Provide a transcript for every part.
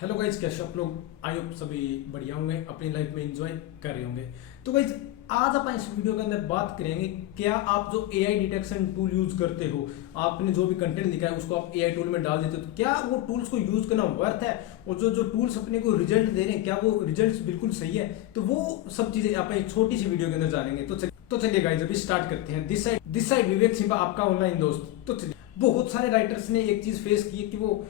Hello guys, कैसे आप लोग? आई होप सभी बढ़िया होंगे, अपनी लाइफ में एंजॉय कर रहे होंगे। तो गाइज आज अपन इस वीडियो के अंदर बात करेंगे, क्या आप जो एआई डिटेक्शन टूल यूज करते हो, आपने जो भी कंटेंट लिखा है उसको आप एआई टूल में डाल देते हो, तो क्या वो टूल्स को यूज करना वर्थ है? और जो जो टूल्स अपने को रिजल्ट दे रहे हैं, क्या वो रिजल्ट बिल्कुल सही है? तो वो सब चीजें अपन एक छोटी सी वीडियो के अंदर जानेंगे। तो चलिए गाइज अभी स्टार्ट करते हैं। दिस साइड विवेक सिंह, आपका ऑनलाइन दोस्त। तो चलिए, बहुत सारे राइटर्स ने एक चीज फेस की है कि वो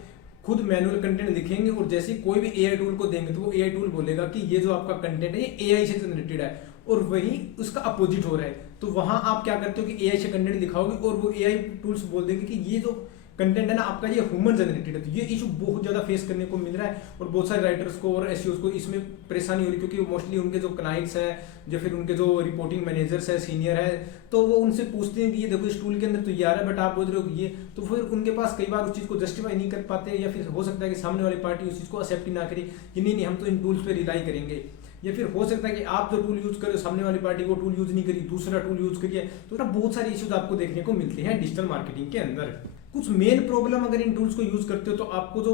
खुद मैनुअल कंटेंट लिखेंगे और जैसे कोई भी एआई टूल को देंगे तो वो एआई टूल बोलेगा कि ये जो आपका कंटेंट है ये एआई से जनरेटेड है, और वही उसका अपोजिट हो रहा है। तो वहां आप क्या करते हो कि एआई से कंटेंट दिखाओगे और वो एआई टूल्स बोल देंगे कि ये जो कंटेंट है ना आपका ये ह्यूमन जनरेटेड है। तो ये इशू बहुत ज्यादा फेस करने को मिल रहा है और बहुत सारे राइटर्स को और एसईओस को इसमें परेशानी हो रही है, क्योंकि मोस्टली उनके जो क्लाइंट्स है या फिर उनके जो रिपोर्टिंग मैनेजर्स है, सीनियर है, तो वो उनसे पूछते हैं कि ये देखो इस टूल के अंदर तो ये आ रहा है बट आप बोल रहे हो कि ये, तो फिर उनके पास कई बार उस चीज को जस्टिफाई नहीं कर पाते, या फिर हो सकता है कि सामने वाली पार्टी उस चीज को एक्सेप्ट ही ना करे कि नहीं हम तो इन टूल्स पे रिलाई करेंगे। या फिर हो सकता है कि आप जो टूल यूज करो सामने वाली पार्टी वो टूल यूज नहीं करी, दूसरा टूल यूज करिए। तो ना बहुत सारे इश्यूज आपको देखने को मिलते हैं डिजिटल मार्केटिंग के अंदर। कुछ मेन प्रॉब्लम अगर इन टूल्स को यूज करते हो तो आपको जो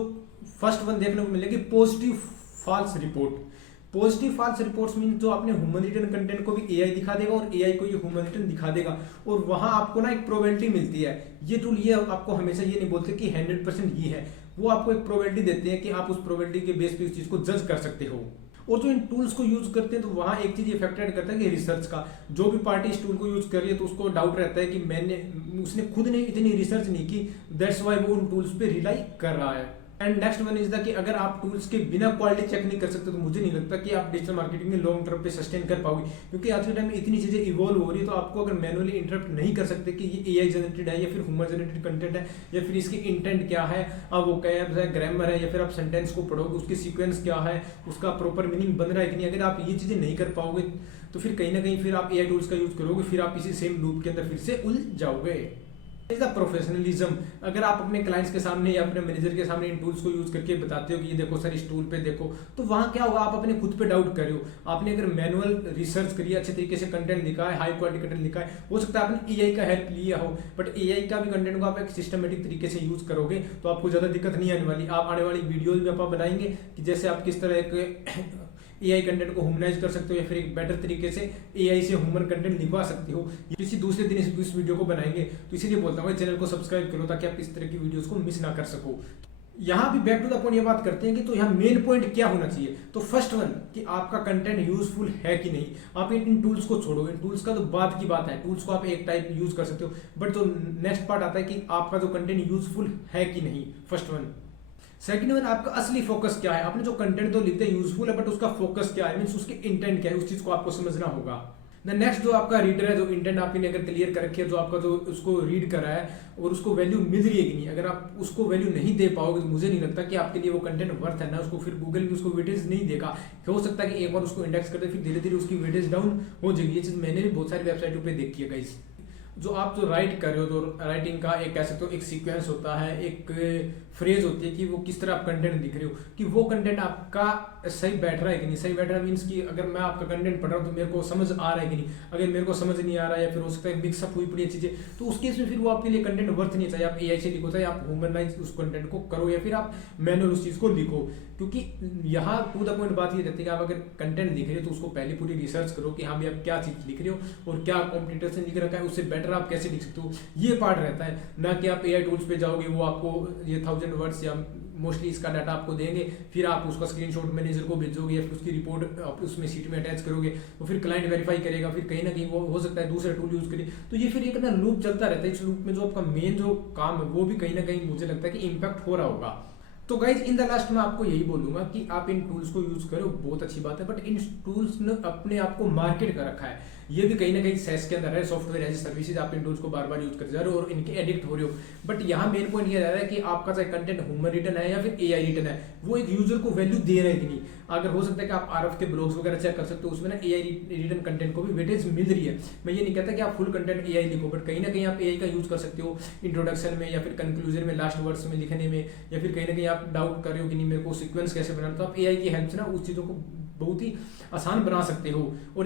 फर्स्ट वन देखने को मिलेगी positive false report. Positive false reports mean जो आपने ह्यूमन रिटन कंटेंट को भी एआई दिखा देगा और एआई को ये ह्यूमन रिटन दिखा देगा, और वहां आपको ना एक प्रोबेबिलिटी मिलती है। ये टूल ये आपको हमेशा ये नहीं बोलते कि 100% ये है, वो आपको एक प्रोबेबिलिटी देते हैं कि आप उस प्रोबेबिलिटी के बेस पे उस चीज को जज कर सकते हो। और जो इन टूल्स को यूज करते हैं तो वहां एक चीज इफेक्टेड करता है कि रिसर्च का, जो भी पार्टी इस टूल को यूज कर रही है तो उसको डाउट रहता है कि उसने खुद ने इतनी रिसर्च नहीं की, दैट्स वाई वो उन टूल्स पे रिलाई कर रहा है। And next one is the कि अगर आप टूल्स के बिना क्वालिटी चेक नहीं कर सकते तो मुझे नहीं लगता कि आप डिजिटल मार्केटिंग में लॉन्ग टर्म पे सस्टेन कर पाओगे, क्योंकि आज के टाइम में इतनी चीजें इवॉल्व हो रही है। तो आपको अगर मैनुअली इंटरप्ट नहीं कर सकते कि ये एआई जनरेटेड है या फिर ह्यूमन जनरेटेड कंटेंट है, या फिर इसकी इंटेंट क्या है, अब वो क्या है, ग्रामर है, या फिर आप सेंटेंस को पढ़ोगे उसकी सीक्वेंस क्या है, उसका प्रॉपर मीनिंग बन रहा है कि नहीं, अगर आप ये चीजें नहीं कर पाओगे तो फिर कहीं ना कहीं फिर आप एआई टूल्स का यूज करोगे, फिर आप इसी सेम लूप के अंदर फिर से उलझ जाओगे। Is the professionalism. अगर आप अपने क्लाइंट्स के सामने या अपने मैनेजर के सामने इन टूल्स को यूज करके बताते हो कि ये देखो सर इस टूल पे देखो, तो वहां क्या होगा, आप अपने खुद पे डाउट कर रहे हो। आपने अगर मैनुअल रिसर्च करी, अच्छे तरीके से कंटेंट लिखा है, हाई क्वालिटी कंटेंट लिखा है, हो सकता है आपने एआई का हेल्प लिया हो, बट एआई का भी कंटेंट को आप एक सिस्टमेटिक तरीके से यूज करोगे तो आपको ज्यादा दिक्कत नहीं आने वाली। आप आने वाली वीडियोज भी आप बनाएंगे कि जैसे आप किस तरह एक एआई कंटेंट को ह्यूमनाइज कर सकते हो, या फिर एक बेटर तरीके से एआई से ह्यूमन कंटेंट लिखवा सकते हो। किसी दूसरे दिन इस वीडियो को बनाएंगे, तो इसीलिए बोलता हूँ चैनल को सब्सक्राइब करो ताकि आप इस तरह की वीडियोस को मिस ना कर सको। यहाँ भी बैक टू द पॉइंट ये बात करते हैं कि तो यहाँ मेन पॉइंट क्या होना चाहिए। तो फर्स्ट वन कि आपका कंटेंट यूजफुल है कि नहीं। आप इन टूल्स को छोड़ो, इन टूल्स का तो बात की बात है, टूल्स को आप एक टाइप यूज कर सकते हो, बट जो नेक्स्ट पार्ट आता है कि आपका जो कंटेंट यूजफुल है कि नहीं, फर्स्ट वन। सेकंड वन, आपका असली फोकस क्या है। आपने जो कंटेंट तो लिखते हैं यूजफुल है, बट उसका फोकस क्या है, मींस उसके इंटेंट क्या है, उस चीज को आपको समझना होगा। नेक्स्ट जो आपका रीडर है, जो इंटेंट आपने अगर क्लियर कर रखी है, जो आपका जो उसको रीड कर रहा है और उसको वैल्यू मिल रही है कि नहीं, अगर आप उसको वैल्यू नहीं दे पाओगे तो मुझे नहीं लगता कि आपके लिए वो कंटेंट वर्थ है ना। उसको फिर गूगल भी उसको वेटेज नहीं देगा, हो सकता है कि एक बार उसको इंडेक्स कर दे फिर धीरे धीरे उसकी वेटेज डाउन हो जाएगी। ये चीज मैंने भी बहुत सारी वेबसाइटों पर देखी है गाइस। जो आप जो राइट कर रहे हो, तो राइटिंग का एक कह सकते हो एक सीक्वेंस होता है, एक फ्रेज होती है कि वो किस तरह आप कंटेंट दिख रहे हो, कि वो कंटेंट आपका सही बैठ रहा है कि नहीं। सही बैठ रहा है मीन्स कि अगर मैं आपका कंटेंट पढ़ रहा हूँ तो मेरे को समझ आ रहा है कि नहीं। अगर मेरे को समझ नहीं आ रहा है या फिर हो सकता है मिक्सअप हुई पड़ी चीजें, तो उस केस में फिर वो आपके लिए कंटेंट वर्थ नहीं। चाहिए आप एआई से लिखो, चाहे आप ह्यूमनाइज उस कंटेंट को करो, या फिर आप मैनुअल उस चीज को लिखो। क्योंकि यहाँ टू द पॉइंट बात ये रहती है कि आप अगर कंटेंट लिख रहे हो तो उसको पहले पूरी रिसर्च करो कि हाँ भी आप क्या चीज लिख रहे हो और क्या कॉम्पिटिटर ने लिख रखा है, उससे बेटर आप कैसे लिख सकते हो, ये पार्ट रहता है। ना कि आप एआई टूल्स पे जाओगे, वो आपको ये 1000 वर्ड्स या मोस्टली इसका डाटा आपको देंगे, फिर आप उसका स्क्रीनशॉट मैनेजर को भेजोगे या फिर उसकी रिपोर्ट आप उसमें सीट में अटैच करोगे, तो फिर क्लाइंट वेरीफाई करेगा, फिर कहीं ना कहीं वो हो सकता है दूसरा टूल यूज करे। तो ये फिर एक ना लूप चलता रहता है। इस लूप में जो आपका मेन जो काम है वो भी कहीं ना कहीं मुझे लगता है कि इम्पैक्ट हो रहा होगा। तो गाइज इन द लास्ट मैं आपको यही बोलूंगा कि आप इन टूल्स को यूज करो, बहुत अच्छी बात है, बट इन टूल्स ने अपने आप को मार्केट कर रखा है। ये भी कहीं ना कहीं सेस के अंदर है, सॉफ्टवेयर एज ए सर्विसेज। आप इन टूल्स को बार बार यूज करते जा रहे हो और इनके एडिक्ट हो रहे हो। बट यहाँ मेन पॉइंट ये रह रहा है कि आपका चाहे कंटेंट ह्यूमन रिटन है या फिर एआई रिटन है, वो एक यूजर को वैल्यू दे रहा है कि नहीं। अगर हो सकता है कि आप आरएफ के ब्लॉग्स वगैरह चेक कर सकते हो, उसमें ना एआई रिटन कंटेंट को भी वेटेज मिल रही है। मैं ये नहीं कहता कि आप फुल कंटेंट एआई लिखो, बट कहीं ना कहीं आप एआई का यूज कर सकते हो इंट्रोडक्शन में या फिर कंक्लूजन में, लास्ट वर्ड्स में लिखने में, या फिर कहीं ना कहीं आप डाउट कर रहे हो कि नहीं मेरे को सीक्वेंस कैसे बनाना, तो आप एआई की हेल्प से ना उस चीजों को बहुत ही आसान बना सकते हो। और